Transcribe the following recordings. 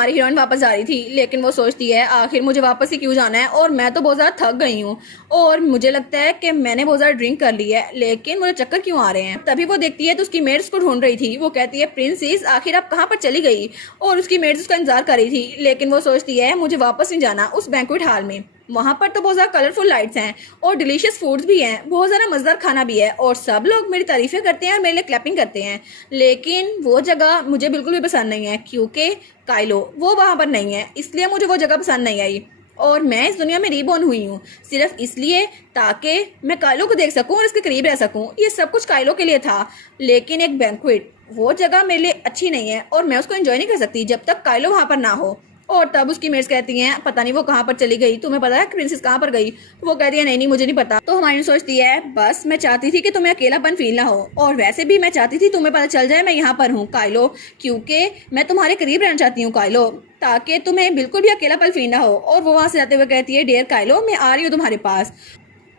हमारी हीरोइन वापस आ रही थी, लेकिन वो सोचती है आखिर मुझे वापस ही क्यों जाना है, और मैं तो बहुत ज़्यादा थक गई हूँ और मुझे लगता है कि मैंने बहुत ज़्यादा ड्रिंक कर ली है, लेकिन मुझे चक्कर क्यों आ रहे हैं। तभी वो देखती है तो उसकी मेड्स को ढूंढ रही थी। वो कहती है प्रिंसेस आखिर आप कहाँ पर चली गई, और उसकी मेड्स उसका इंतजार कर रही थी, लेकिन वो सोचती है मुझे वापस नहीं जाना उस बैंक्वेट हॉल में। वहाँ पर तो बहुत ज़्यादा कलरफुल लाइट्स हैं और डिलीशियस फूड्स भी हैं, बहुत ज़्यादा मज़ेदार खाना भी है, और सब लोग मेरी तारीफ़ें करते हैं और मेरे लिए क्लैपिंग करते हैं। लेकिन वो जगह मुझे बिल्कुल भी पसंद नहीं है, क्योंकि काइलो वो वहाँ पर नहीं है, इसलिए मुझे वो जगह पसंद नहीं आई। और मैं इस दुनिया में रीबॉर्न हुई हूँ सिर्फ इसलिए ताकि मैं काइलो को देख सकूँ और इसके करीब रह सकूँ। ये सब कुछ काइलो के लिए था, लेकिन एक बैंक्वेट वो जगह मेरे लिए अच्छी नहीं है और मैं उसको एंजॉय नहीं कर सकती जब तक काइलो वहाँ पर ना हो। और तब उसकी मेट्स कहती हैं पता नहीं वो कहाँ पर चली गई, तुम्हें पता है प्रिंसेस कहाँ पर गई। तो वो कहती है नहीं नहीं मुझे नहीं पता। तो हमारी सोचती है बस मैं चाहती थी कि तुम्हें अकेलापन फील ना हो, और वैसे भी मैं चाहती थी तुम्हें पता चल जाए मैं यहाँ पर हूँ काइलो, क्योंकि मैं तुम्हारे करीब रहना चाहती हूँ काइलो, ताकि तुम्हें बिल्कुल भी अकेलापन फील ना हो। और वो वहाँ से जाते हुए कहती है डियर काइलो मैं आ रही हूँ तुम्हारे पास।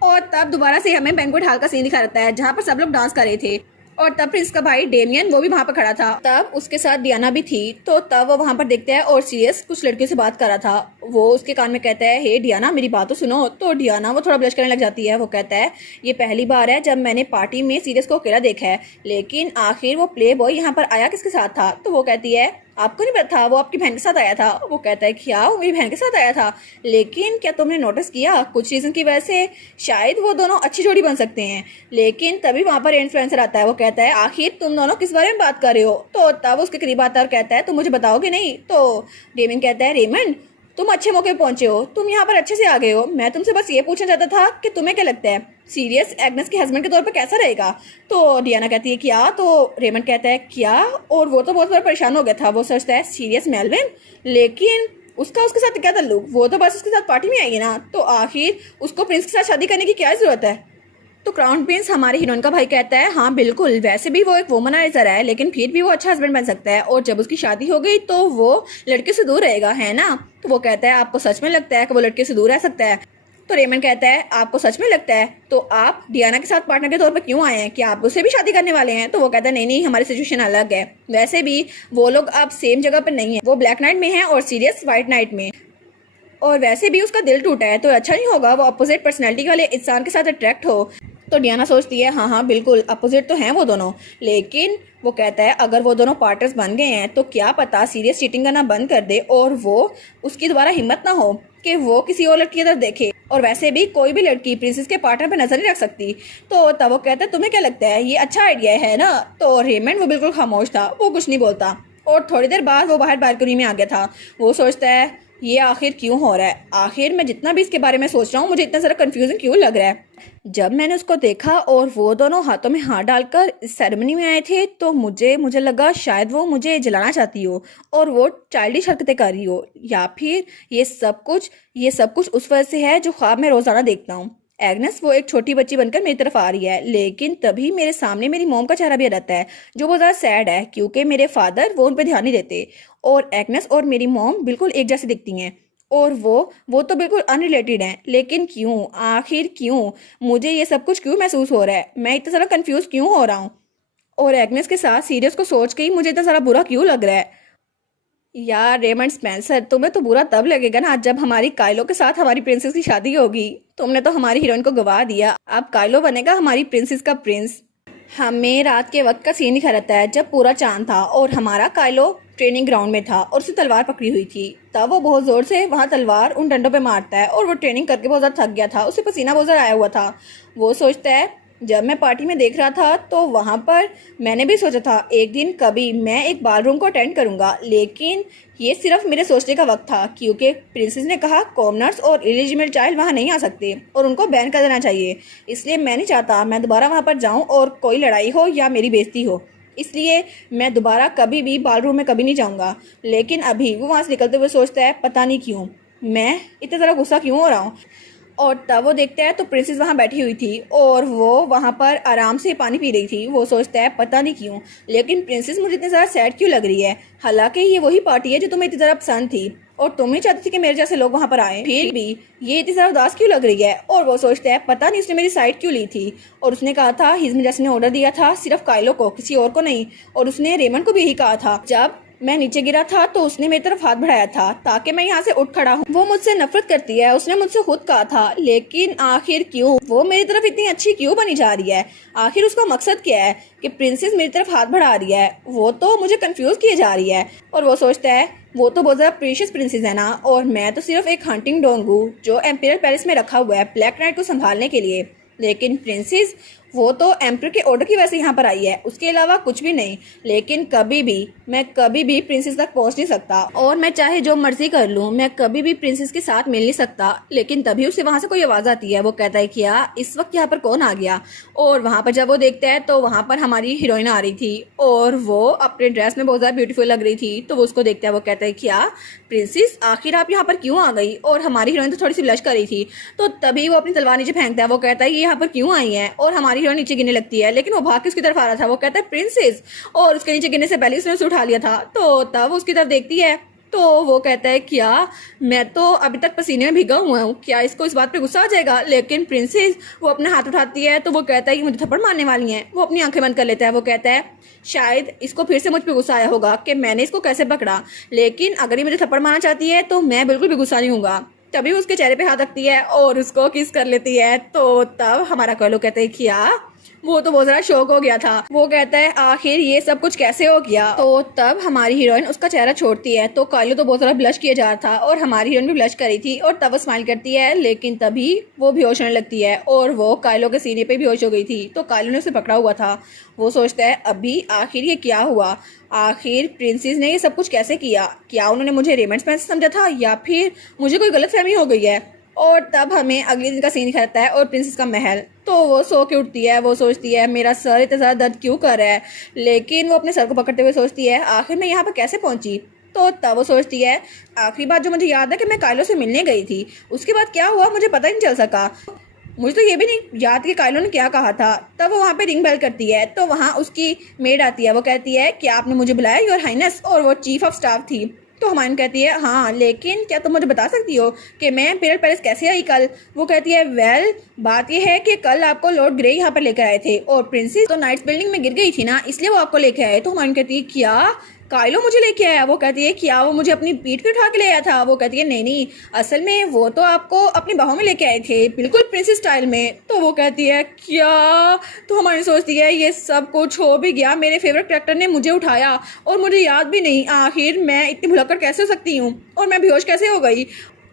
और तब दोबारा से हमें बैंक्वेट हॉल का सीन दिखा रहता है जहाँ पर सब लोग डांस कर रहे थे, और तब प्रिंस का भाई डेमियन वो भी वहाँ पर खड़ा था। तब उसके साथ डियाना भी थी। तो तब वो वहाँ पर देखता है और सीरियस कुछ लड़कियों से बात कर रहा था। वो उसके कान में कहता है हे डियाना मेरी बात तो सुनो। तो डियाना वो थोड़ा ब्लश करने लग जाती है। वो कहता है ये पहली बार है जब मैंने पार्टी में सीरियस को अकेला देखा है, लेकिन आखिर वो प्ले बॉय यहाँ पर आया किसके साथ था। तो वो कहती है आपको नहीं पता था, वो आपकी बहन के साथ आया था। वो कहता है क्या वो मेरी बहन के साथ आया था, लेकिन क्या तुमने नोटिस किया कुछ रीज़न की वजह से शायद वो दोनों अच्छी जोड़ी बन सकते हैं। लेकिन तभी वहाँ पर इन्फ्लुएंसर आता है। वो कहता है आखिर तुम दोनों किस बारे में बात कर रहे हो। तो तब उसके करीब आता है और कहता है तुम मुझे बताओगे नहीं। तो डेमियन कहता है रेमंड तुम अच्छे मौके पे पहुंचे हो, तुम यहाँ पर अच्छे से आ गए हो। मैं तुमसे बस ये पूछना चाहता था कि तुम्हें क्या लगता है सीरियस एग्नेस के हस्बैंड के तौर पर कैसा रहेगा। तो डियाना कहती है क्या। तो रेमंड कहता है क्या, और वो तो बहुत बड़ा परेशान हो गया था। वो सोचता है सीरियस मेलविन, लेकिन उसका उसके साथ क्या ताल्लुक, वो तो बस उसके साथ पार्टी में आई है ना, तो आखिर उसको प्रिंस के साथ शादी करने की क्या जरूरत है। तो क्राउन प्रिंस हमारे हीरोइन का भाई कहता है हाँ बिल्कुल, वैसे भी वो एक वोमनाइजर है, लेकिन फिर भी वो अच्छा हस्बैंड बन सकता है, और जब उसकी शादी हो गई तो वो लड़के से दूर रहेगा, है ना। तो वो कहता है आपको सच में लगता है कि वो लड़के से दूर रह सकता है। तो रेमंड कहता है आपको सच में लगता है, तो आप डियाना के साथ पार्टनर के तौर पर क्यों आए हैं, क्या आप उससे भी शादी करने वाले हैं। तो वो कहता है नहीं नहीं हमारी सिचुएशन अलग है, वैसे भी वो लोग अब सेम जगह पर नहीं है, वो ब्लैक नाइट में है और सीरियस व्हाइट नाइट में, और वैसे भी उसका दिल टूटा है, तो अच्छा नहीं होगा वो अपोजिट पर्सनैलिटी वाले इंसान के साथ अट्रैक्ट हो। तो डियाना सोचती है हाँ हाँ बिल्कुल अपोजिट तो हैं वो दोनों, लेकिन वो कहता है अगर वो दोनों पार्टनर्स बन गए हैं तो क्या पता सीरियस चीटिंग करना बंद कर दे और वो उसकी दोबारा हिम्मत ना हो कि वो किसी और लड़की की तरफ देखे, और वैसे भी कोई भी लड़की प्रिंसेस के पार्टनर पर नजर नहीं रख सकती। तो तब वो कहता है तुम्हें क्या लगता है ये अच्छा आइडिया है ना। तो रेमंड वो बिल्कुल खामोश था, वो कुछ नहीं बोलता, और थोड़ी देर बाद वो बाहर बालकनी में आ गया था। वो सोचता है ये आखिर क्यों हो रहा है, आखिर मैं जितना भी इसके बारे में सोच रहा हूँ मुझे इतना सारा कंफ्यूजन क्यों लग रहा है। जब मैंने उसको देखा और वो दोनों हाथों में हाथ डालकर इस सेरेमनी में आए थे तो मुझे लगा शायद वो मुझे जलाना चाहती हो और वो चाइल्डिश हरकतें कर रही हो, या फिर ये सब कुछ उस वजह से है जो ख्वाब में रोजाना देखता हूँ। एग्नेस वो एक छोटी बच्ची बनकर मेरी तरफ आ रही है, लेकिन तभी मेरे सामने मेरी मोम का चेहरा भी आ जाता है जो बहुत ज़्यादा सैड है, क्योंकि मेरे फादर वो उन पर ध्यान नहीं देते, और एग्नेस और मेरी मोम बिल्कुल एक जैसी दिखती हैं, और वो तो बिल्कुल अनरिलेटेड हैं। लेकिन क्यों, आखिर क्यों मुझे ये सब कुछ क्यों महसूस हो रहा है, मैं इतना सारा कंफ्यूज क्यों हो रहा हूँ, और एग्नेस के साथ सीरियस को सोच के ही मुझे इतना सारा बुरा क्यों लग रहा है। यार रेमंड स्पेंसर तुम्हें तो बुरा तब लगेगा ना जब हमारी काइलो के साथ हमारी प्रिंसेस की शादी होगी। तुमने तो हमारी हीरोइन को गवा दिया, अब काइलो बनेगा हमारी प्रिंसेस का प्रिंस। हमें रात के वक्त का सीन दिखा रहता है जब पूरा चांद था और हमारा काइलो ट्रेनिंग ग्राउंड में था और उसने तलवार पकड़ी हुई थी। तब वो बहुत जोर से वहाँ तलवार उन डंडों पे मारता है और वो ट्रेनिंग करके बहुत ज़्यादा थक गया था, उसे पसीना बहुत ज़्यादा आया हुआ था। वो सोचता है जब मैं पार्टी में देख रहा था तो वहाँ पर मैंने भी सोचा था एक दिन कभी मैं एक बाल रूम को अटेंड करूँगा, लेकिन ये सिर्फ मेरे सोचने का वक्त था, क्योंकि प्रिंसेस ने कहा कॉमनर्स और इलिजिबल चाइल्ड वहाँ नहीं आ सकते और उनको बैन कर देना चाहिए। इसलिए मैं नहीं चाहता मैं दोबारा वहाँ पर जाऊँ और कोई लड़ाई हो या मेरी बेइज्जती हो, इसलिए मैं दोबारा कभी भी बाल रूम में कभी नहीं जाऊँगा। लेकिन अभी वो वहाँ से निकलते हुए सोचता है पता नहीं क्यों मैं इतना ज़रा गुस्सा क्यों हो रहा हूँ। और तब वो देखता है तो प्रिंसेस वहाँ बैठी हुई थी और वो वहाँ पर आराम से पानी पी रही थी। वो सोचता है पता नहीं क्यों, लेकिन प्रिंसेस मुझे इतनी ज़्यादा सैड क्यों लग रही है, हालांकि ये वही पार्टी है जो तुम्हें इतनी ज़्यादा पसंद थी और तुम ही चाहती थी कि मेरे जैसे लोग वहाँ पर आए, फिर भी ये इतनी ज़्यादा उदास क्यों लग रही है। और वो सोचता है पता नहीं उसने मेरी साइड क्यों ली थी, और उसने कहा था हिज मिजाज ने ऑर्डर दिया था सिर्फ काइलो को, किसी और को नहीं, और उसने रेमंड को भी यही कहा था। जब मैं नीचे गिरा था तो उसने मेरी तरफ हाथ बढ़ाया था ताकि मैं यहाँ से उठ खड़ा हूँ। वो मुझसे नफरत करती है, उसने मुझसे खुद कहा था, लेकिन आखिर क्यों वो मेरी तरफ इतनी अच्छी क्यों बनी जा रही है? आखिर उसका मकसद क्या है कि प्रिंसेस मेरी तरफ हाथ बढ़ा रही है? वो तो मुझे कंफ्यूज किए जा रही है और वो सोचता है वो तो बहुत ज़्यादा प्रीशियस प्रिंसेस है ना, और मैं तो सिर्फ एक हंटिंग डॉग हूँ जो एम्पियर पैलेस में रखा हुआ है ब्लैक नाइट को संभालने के लिए। लेकिन प्रिंसेस वो तो एम्पर के ऑर्डर की वजह से यहाँ पर आई है, उसके अलावा कुछ भी नहीं। लेकिन मैं कभी भी प्रिंसेस तक पहुँच नहीं सकता, और मैं चाहे जो मर्जी कर लूँ मैं कभी भी प्रिंसेस के साथ मिल नहीं सकता। लेकिन तभी उसे वहाँ से कोई आवाज़ आती है। वो कहता है कि इस वक्त यहाँ पर कौन आ गया? और वहाँ पर जब वो देखता है तो वहाँ पर हमारी हीरोइन आ रही थी और वो अपने ड्रेस में बहुत ज़्यादा ब्यूटीफुल लग रही थी। तो वो उसको देखता है, वो कहता है कि प्रिंसेस आखिर आप यहाँ पर क्यों आ गई? और हमारी हीरोइन तो थोड़ी सी ब्लश कर रही थी। तो तभी वो अपनी तलवार नीचे फेंकता है। वो कहता है ये यहाँ पर क्यों आई है? और हमारी हीरोइन नीचे गिरने लगती है, लेकिन वो भाग के उसकी तरफ आ रहा था। वो कहता है प्रिंसेस, और उसके नीचे गिरने से पहले उसने उसे उठा लिया था। तो तब उसकी तरफ देखती है तो वो कहता है क्या मैं तो अभी तक पसीने में भीगा हुआ हूँ, क्या इसको इस बात पे गुस्सा आ जाएगा? लेकिन प्रिंसेस वो अपने हाथ उठाती है तो वो कहता है कि मुझे थप्पड़ मारने वाली है। वो अपनी आंखें बंद कर लेता है। वो कहता है शायद इसको फिर से मुझ पे गुस्सा आया होगा कि मैंने इसको कैसे पकड़ा, लेकिन अगर ये मुझे थप्पड़ मारना चाहती है तो मैं बिल्कुल भी गुस्सा नहीं हूँगा। तभी उसके चेहरे पे हाथ रखती है और उसको किस कर लेती है। तो तब हमारा कलो कहते हैं कि वो तो बहुत ज़्यादा शौक हो गया था। वो कहता है आखिर ये सब कुछ कैसे हो गया? तो तब हमारी हीरोइन उसका चेहरा छोड़ती है तो कायलो तो बहुत ज़्यादा ब्लश किया जा रहा था और हमारी हीरोइन भी ब्लश करी थी, और तब वो स्माइल करती है। लेकिन तभी वो बेहोश होने लगती है और वो कायलो के सीने पे बेहोश हो गई थी। तो कायलो ने उसे पकड़ा हुआ था। वो सोचता है अभी आखिर ये क्या हुआ? आखिर प्रिंसेस ने ये सब कुछ कैसे किया? क्या उन्होंने मुझे रेमंड्स प्रिंसेस समझा था या फिर मुझे कोई गलतफहमी हो गई है? और तब हमें अगले दिन का सीन दिखाता है और प्रिंसेस का महल। तो वो सो के उठती है। वो सोचती है मेरा सर इतना ज़्यादा दर्द क्यों कर रहा है? लेकिन वो अपने सर को पकड़ते हुए सोचती है आखिर मैं यहाँ पर कैसे पहुँची? तो तब वो सोचती है आखिरी बात जो मुझे याद है कि मैं कायलो से मिलने गई थी, उसके बाद क्या हुआ मुझे पता ही नहीं चल सका। मुझे तो ये भी नहीं याद कि कायलो ने क्या कहा था। तब वो वहाँ पे रिंग बेल करती है तो वहाँ उसकी मेड आती है। वो कहती है कि आपने मुझे बुलाया योर हाइनेस, और वो चीफ ऑफ स्टाफ थी। तो हमारी कहती है हाँ, लेकिन क्या तुम मुझे बता सकती हो कि मैं इम्पीरियल पैलेस कैसे आई कल? वो कहती है वेल बात यह है कि कल आपको लॉर्ड ग्रे यहाँ पर लेकर आए थे और प्रिंसेस तो नाइट्स बिल्डिंग में गिर गई थी ना, इसलिए वो आपको लेके आए। तो हमारी कहती है क्या कायलो मुझे लेके आया? वो कहती है क्या वो मुझे अपनी पीठ पे उठा के ले आया था? वो कहती है नहीं नहीं, असल में वो तो आपको अपनी बाहों में लेके आए थे बिल्कुल प्रिंसेस स्टाइल में। तो वो कहती है क्या? तो हमारी सोचती है ये सब कुछ हो भी गया, मेरे फेवरेट कैरेक्टर ने मुझे उठाया और मुझे याद भी नहीं। आखिर मैं इतनी भुलक्कड़ कैसे हो सकती हूँ और मैं बेहोश कैसे हो गई?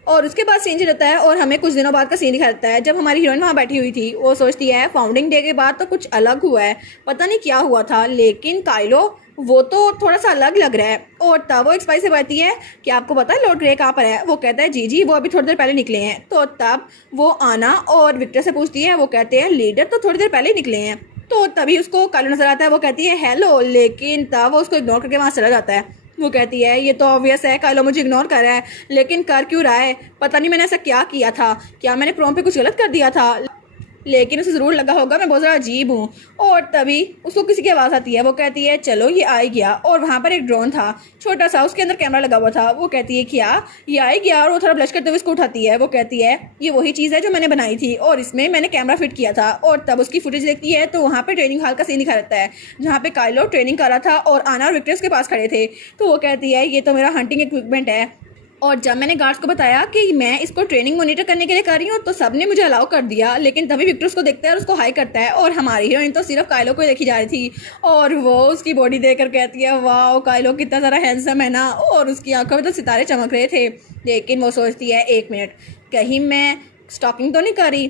और उसके बाद सीन चलता है और हमें कुछ दिनों बाद का सीन दिखाता है जब हमारी हीरोइन वहाँ बैठी हुई थी। वो सोचती है फाउंडिंग डे के बाद तो कुछ अलग हुआ है, पता नहीं क्या हुआ था, लेकिन कायलो वो तो थोड़ा सा अलग लग रहा है। और तब वो एक स्पाई से कहती है कि आपको पता है लॉर्ड ग्रे कहाँ पर है? वो कहता है जी जी, वो अभी थोड़ी देर पहले निकले हैं। तो तब वो आना और विक्टर से पूछती है। वो कहते हैं लीडर तो थोड़ी देर पहले ही निकले हैं। तो तभी उसको कायलो नजर आता है। वो कहती है हेलो, लेकिन तब वो उसको इग्नोर करके वहाँ चला जाता है। वो कहती है ये तो ऑब्वियस है कायलो मुझे इग्नोर कर रहा है, लेकिन कर क्यों रहा है? पता नहीं मैंने ऐसा क्या किया था, क्या मैंने प्रोम पे कुछ गलत कर दिया था? लेकिन उसे ज़रूर लगा होगा मैं बहुत ज़्यादा अजीब हूँ। और तभी उसको किसी की आवाज़ आती है। वो कहती है चलो ये आ ही गया, और वहाँ पर एक ड्रोन था छोटा सा, उसके अंदर कैमरा लगा हुआ था। वो कहती है क्या ये आ ही गया? और वो थोड़ा ब्लश करते हुए इसको उठाती है। वो कहती है ये वही चीज़ है जो मैंने बनाई थी और इसमें मैंने कैमरा फिट किया था। और तब उसकी फुटेज देखती है तो वहाँ पर ट्रेनिंग हॉल का सीन दिखा रहता है जहाँ पे कायलो ट्रेनिंग कर रहा था और आना और विक्टर के पास खड़े थे। तो वो कहती है ये तो मेरा हंटिंग इक्विपमेंट है, और जब मैंने गार्ड्स को बताया कि मैं इसको ट्रेनिंग मॉनिटर करने के लिए कर रही हूँ तो सबने मुझे अलाउ कर दिया। लेकिन तभी विक्टर उसको देखता है और उसको हाई करता है, और हमारी हीरोइन तो सिर्फ कायलो को देखी जा रही थी और वो उसकी बॉडी देखकर कहती है वाह कायलो कितना ज़रा हैंडसम है ना, और उसकी आंखों में तो सितारे चमक रहे थे। लेकिन वो सोचती है एक मिनट, कहीं मैं स्टॉकिंग तो नहीं कर रही?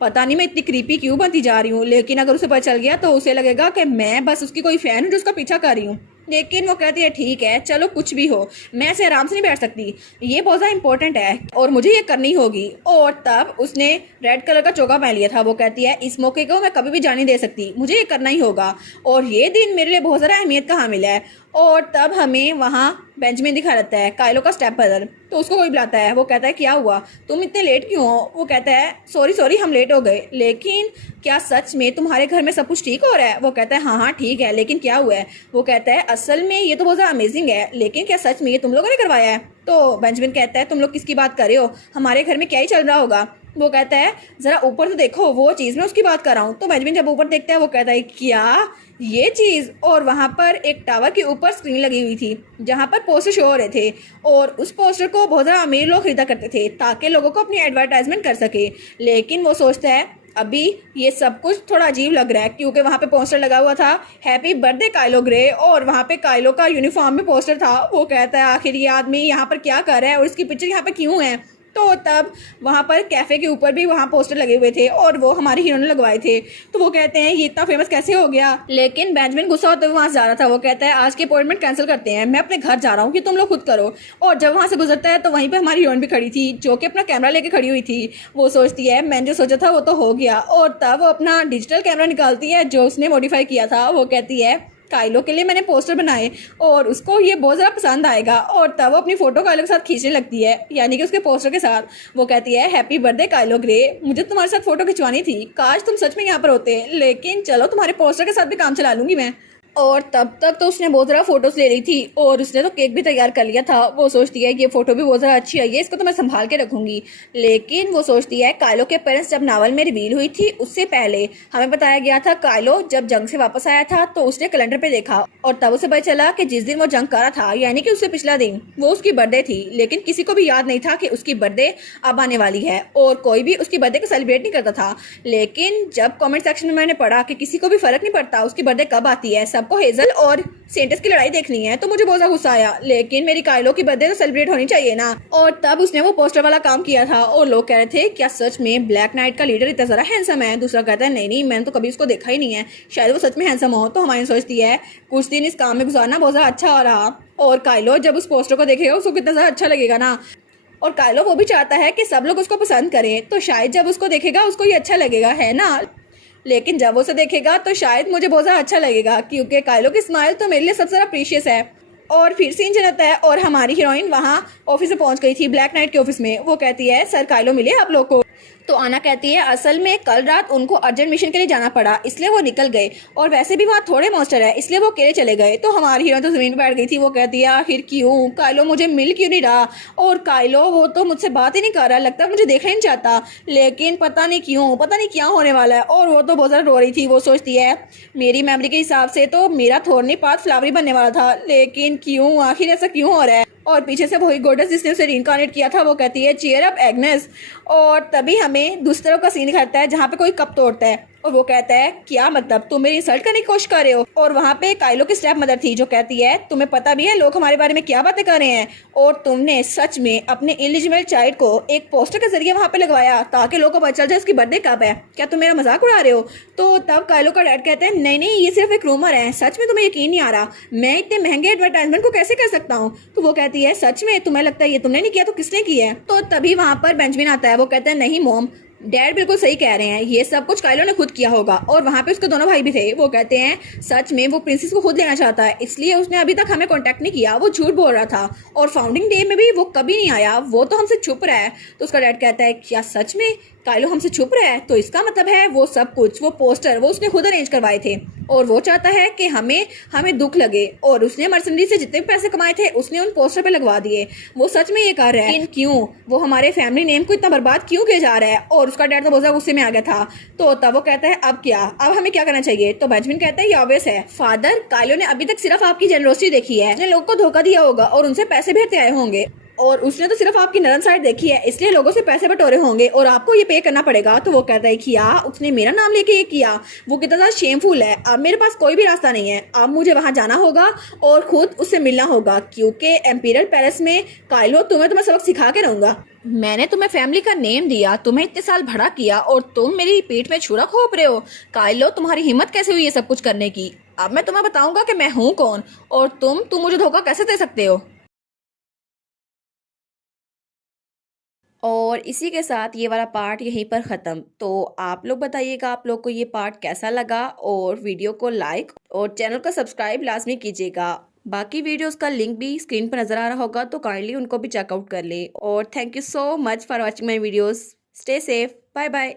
पता नहीं मैं इतनी क्रीपी क्यों बनती जा रही हूँ, लेकिन अगर उसे पता चल गया तो उसे लगेगा कि मैं बस उसकी कोई फ़ैन हूँ जो उसका पीछा कर रही हूँ। लेकिन वो कहती है ठीक है चलो कुछ भी हो, मैं ऐसे आराम से नहीं बैठ सकती, ये बहुत ज़्यादा इंपॉर्टेंट है और मुझे ये करनी होगी। और तब उसने रेड कलर का चोगा पहन लिया था। वो कहती है इस मौके को मैं कभी भी जाने दे सकती, मुझे ये करना ही होगा और ये दिन मेरे लिए बहुत ज़्यादा अहमियत का हामिल है। और तब हमें वहाँ बेंजामिन दिखा रहता है कायलो का स्टेप ब्रदर। तो उसको कोई बुलाता है। वो कहता है क्या हुआ, तुम इतने लेट क्यों हो? वो कहता है सॉरी सॉरी हम लेट हो गए, लेकिन क्या सच में तुम्हारे घर में सब कुछ ठीक हो रहा है? वो कहता है हाँ हाँ ठीक है, लेकिन क्या हुआ है? वो कहता है असल में ये तो बहुत ज़्यादा अमेजिंग है, लेकिन क्या सच में ये तुम लोगों ने करवाया है? तो बेंजामिन कहता है तुम लोग किसकी बात कर रहे हो, हमारे घर में क्या ही चल रहा होगा? वो कहता है जरा ऊपर तो देखो, वो चीज़ मैं उसकी बात कर रहा हूँ। तो बेंजामिन जब ऊपर देखता है वो कहता है क्या ये चीज़, और वहाँ पर एक टावर के ऊपर स्क्रीन लगी हुई थी जहाँ पर पोस्टर शो हो रहे थे, और उस पोस्टर को बहुत ज़्यादा अमीर लोग खरीदा करते थे ताकि लोगों को अपनी एडवर्टाइजमेंट कर सके। लेकिन वो सोचता है अभी ये सब कुछ थोड़ा अजीब लग रहा है, क्योंकि वहाँ पे पोस्टर लगा हुआ था हैप्पी बर्थडे काइलो ग्रे, और वहाँ पे काइलो का यूनिफॉर्म में पोस्टर था। वो कहता है आखिर ये आदमी यहाँ पर क्या कर रहा है और इसकी पिक्चर यहाँ पे क्यों है। तो तब वहाँ पर कैफ़े के ऊपर भी वहाँ पोस्टर लगे हुए थे और वो हमारी हीरो ने लगवाए थे। तो वो कहते हैं ये इतना फेमस कैसे हो गया। लेकिन बेंजामिन गुस्सा होते हुए वहाँ से जा रहा था। वो कहता है आज की अपॉइंटमेंट कैंसिल करते हैं, मैं अपने घर जा रहा हूँ कि तुम लोग खुद करो। और जब वहाँ से गुजरता है तो वहीं पर हमारी हीरोइन भी खड़ी थी जो कि अपना कैमरा लेके खड़ी हुई थी। वो सोचती है मैंने जो सोचा था वो तो हो गया, और तब वो अपना डिजिटल कैमरा निकालती है जो उसने मॉडिफाई किया था। वो कहती है काइलो के लिए मैंने पोस्टर बनाए और उसको ये बहुत ज़्यादा पसंद आएगा, और तब वो अपनी फ़ोटो काइलो के साथ खींचने लगती है, यानी कि उसके पोस्टर के साथ। वो कहती है हैप्पी बर्थडे काइलो ग्रे, मुझे तुम्हारे साथ फ़ोटो खिंचवानी थी, काश तुम सच में यहाँ पर होते, लेकिन चलो तुम्हारे पोस्टर के साथ भी काम चला लूँगी मैं। और तब तक तो उसने बहुत ज़्यादा फोटोज़ ले रही थी और उसने तो केक भी तैयार कर लिया था। वो सोचती है कि ये फ़ोटो भी बहुत ज़्यादा अच्छी आई है, इसको तो मैं संभाल के रखूँगी। लेकिन वो सोचती है काइलो के पेरेंट्स जब नावल में रिवील हुई थी उससे पहले हमें बताया गया था काइलो जब जंग से वापस आया था तो उसने कैलेंडर पे देखा और तब उसे पता चला कि जिस दिन वो जंग कर रहा था यानी कि उससे पिछला दिन वो उसकी बर्थडे थी। लेकिन किसी को भी याद नहीं था कि उसकी बर्थडे अब आने वाली है और कोई भी उसकी बर्थडे को सेलिब्रेट नहीं करता था। लेकिन जब कमेंट सेक्शन में मैंने पढ़ा कि किसी को भी फर्क नहीं पड़ता उसकी बर्थडे कब आती है, सबको हेजल और सेंटस की लड़ाई देखनी है, तो मुझे बहुत ज्यादा गुस्सा आया। लेकिन मेरी काइलो की बर्थडे तो सेलिब्रेट होनी चाहिए ना। और तब उसने वो पोस्टर वाला काम किया था और लोग कह रहे थे क्या सच में ब्लैक नाइट का लीडर इतना ज़्यादा हैंडसम है। दूसरा कहता है नहीं नहीं मैंने तो कभी उसको देखा ही नहीं है, शायद वो सच में हैंडसम हो। तो हमारी सोचती है कुछ दिन इस काम में गुजारना बहुत ज़्यादा अच्छा हो रहा, और काइलो जब उस पोस्टर को देखेगा उसको कितना ज़्यादा अच्छा लगेगा ना। और काइलो वो भी चाहता है कि सब लोग उसको पसंद करें, तो शायद जब उसको देखेगा उसको ये अच्छा लगेगा, है ना। लेकिन जब उसे देखेगा तो शायद मुझे बहुत ज़्यादा अच्छा लगेगा, क्योंकि काइलो की स्माइल तो मेरे लिए सबसे ज़्यादा प्रीशियस है। और फिर सीन चलता है और हमारी हीरोइन वहाँ ऑफिस में पहुँच गई थी, ब्लैक नाइट के ऑफिस में। वो कहती है सर काइलो मिले आप लोग को। तो आना कहती है असल में कल रात उनको अर्जेंट मिशन के लिए जाना पड़ा इसलिए वो निकल गए, और वैसे भी वहाँ थोड़े मॉन्स्टर है इसलिए वो अकेले चले गए। तो हमारी हीरोइन तो जमीन बैठ गई थी। वो कहती है आखिर क्यों काइलो मुझे मिल क्यों नहीं रहा, और काइलो वो तो मुझसे बात ही नहीं कर रहा, लगता है मुझे देखना ही नहीं चाहता। लेकिन पता नहीं क्यों, पता नहीं क्या होने वाला है। और वो तो बहुत ज़्यादा रो रही थी। वो सोचती है मेरी मेमोरी के हिसाब से तो मेरा थोरनी पात फ्लावरी बनने वाला था, लेकिन क्यों आखिर ऐसा क्यों हो रहा है। और पीछे से वही गोडेस जिसने उसे रीइंकार्नेट किया था वो कहती है चीयर अप एग्नेस। और तभी हमें दूसरी तरफ का सीन दिखाता है जहाँ पे कोई कप तोड़ता है और वो कहता है क्या मतलब तुम मेरी इंसल्ट करने की कोशिश कर रहे हो। और वहाँ पे काइलो की स्टेप मदर थी जो कहती है तुम्हें पता भी है लोग हमारे बारे में क्या बातें कर रहे हैं, और तुमने सच में अपने इलिजिबल चाइल्ड को एक पोस्टर के जरिए वहाँ पे लगवाया ताकि लोगों को पता चल जाए उसकी बर्थडे कब है, क्या तुम मेरा मजाक उड़ा रहे हो। तो तब काइलो का डैड कहते हैं नहीं नहीं ये सिर्फ एक रूमर है, सच में तुम्हें यकीन नहीं आ रहा, मैं इतने महंगे एडवर्टाइजमेंट को कैसे कर सकता हूँ। तो वो कहती है सच में तुम्हें लगता है ये तुमने नहीं किया तो किसने किया है। तो तभी वहाँ पर बेंजामिन आता है। वो कहता है नहीं मॉम डैड बिल्कुल सही कह रहे हैं, ये सब कुछ काइलो ने खुद किया होगा। और वहाँ पे उसके दोनों भाई भी थे। वो कहते हैं सच में वो प्रिंसेस को खुद लेना चाहता है इसलिए उसने अभी तक हमें कांटेक्ट नहीं किया, वो झूठ बोल रहा था, और फाउंडिंग डे में भी वो कभी नहीं आया, वो तो हमसे छुप रहा है। तो उसका डैड कहता है क्या सच में काइलो हमसे छुप रहा है, तो इसका मतलब है वो सब कुछ वो पोस्टर वो उसने खुद अरेंज करवाए थे, और वो चाहता है कि हमें दुख लगे, और उसने मर्सनरी से जितने भी पैसे कमाए थे उसने उन पोस्टर पे लगवा दिए। वो सच में ये कर रहा है, क्यों वो हमारे फैमिली नेम को इतना बर्बाद क्यों किया जा रहा है। और उसका डैड तो बहुत ज्यादा गुस्से में आ गया था। तो तब वो कहता है अब क्या, अब हमें क्या करना चाहिए। तो बेंजामिन कहता है ये ऑब्वियस है फादर, काइलो ने अभी तक सिर्फ आपकी जेनरोसिटी देखी है, उसने लोगों को धोखा दिया होगा और उनसे पैसे भेजते आए होंगे, और उसने तो सिर्फ आपकी नरम साइड देखी है इसलिए लोगों से पैसे बटोरे होंगे और आपको ये पे करना पड़ेगा। तो वो कहता है कि उसने मेरा नाम लेके ये किया, वो कितना ज़्यादा शेमफुल है। अब मेरे पास कोई भी रास्ता नहीं है, अब मुझे वहां जाना होगा और खुद उससे मिलना होगा, क्योंकि एम्पीरियल पैलेस में काइलो तुम्हें सबक सिखा के रहूंगा। मैंने तुम्हें फैमिली का नेम दिया, तुम्हें इतने साल भड़ा किया, और तुम मेरी पीठ में छुरा खोप रहे हो। काइलो तुम्हारी हिम्मत कैसे हुई ये सब कुछ करने की। अब मैं तुम्हें बताऊंगा कि मैं हूँ कौन, और तुम मुझे धोखा कैसे दे सकते हो। और इसी के साथ ये वाला पार्ट यहीं पर ख़त्म। तो आप लोग बताइएगा आप लोग को ये पार्ट कैसा लगा, और वीडियो को लाइक और चैनल को सब्सक्राइब लाजमी कीजिएगा। बाकी वीडियोस का लिंक भी स्क्रीन पर नज़र आ रहा होगा तो काइंडली उनको भी चेकआउट कर ले। और thank you so much for watching my videos. Stay safe, bye bye.